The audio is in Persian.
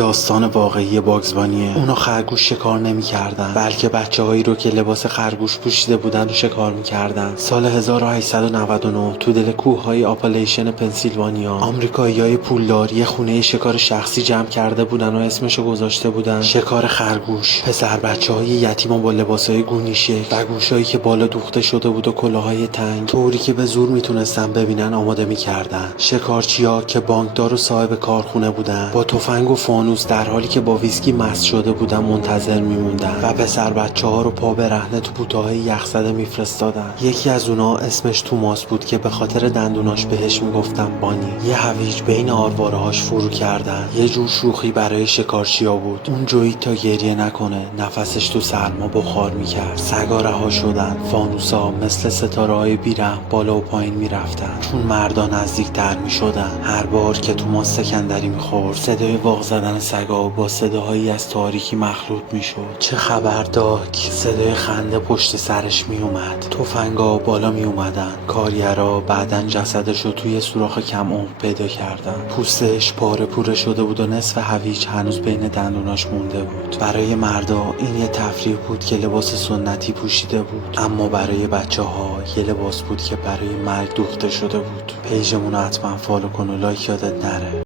داستان واقعی باگز بانیه. اونا خرگوش شکار نمی‌کردن، بلکه بچه‌هایی رو که لباس خرگوش پوشیده بودن رو شکار می‌کردن. سال 1899 تو دل کوه‌های آپالیشن پنسیلوانیا، آمریکایی‌های پولدار یه خونه شکار شخصی جمع کرده بودن و اسمشو گذاشته بودن شکار خرگوش. پسر بچه‌های یتیما با لباسای گونی شکل و گوشایی که بالا دوخته شده بود و کلاههای تنگ، طوری که به زور میتونستن ببینن آماده می‌کردن. شکارچی‌ها که بانکدار و صاحب کارخونه بودن، با تفنگ و فانوس در حالی که با ویسکی مست شده بودن منتظر میموندن و پسر بچه‌ها رو پا برهنه تو بوته‌های یخزده میفرستادن. یکی از اونا اسمش توماس بود که به خاطر دندوناش بهش میگفتن بانی. یه هویج بین آرواره‌هاش فرو کردن. یه جور شوخی برای شکارچی‌ها بود. اون جوید تا گریه نکنه، نفسش تو سرما بخار میکرد. سگا رها شدن، فانوسا مثل ستاره‌های بیرحم بالا و پایین میرفتن چون مردا نزدیک‌تر میشدن. هر بار که توماس سکندری میخورد، صدای واق زدن سگا با صداهایی از تاریکی مخلوط میشد. چه خبر داک؟ صدای خنده پشت سرش میومد. تفنگا بالا میومدن. کارگرا بعدن جسدشو توی سوراخ کم عمق پیدا کردن. پوستش پاره پوره شده بود و نصف هویج هنوز بین دندوناش مونده بود. برای مردا این یه تفریح بود که لباس سنتی پوشیده بود، اما برای بچه‌ها یه لباس بود که برای مرگ دوخته شده بود. پیجمون رو حتما فالو کن و لایک یادت نره.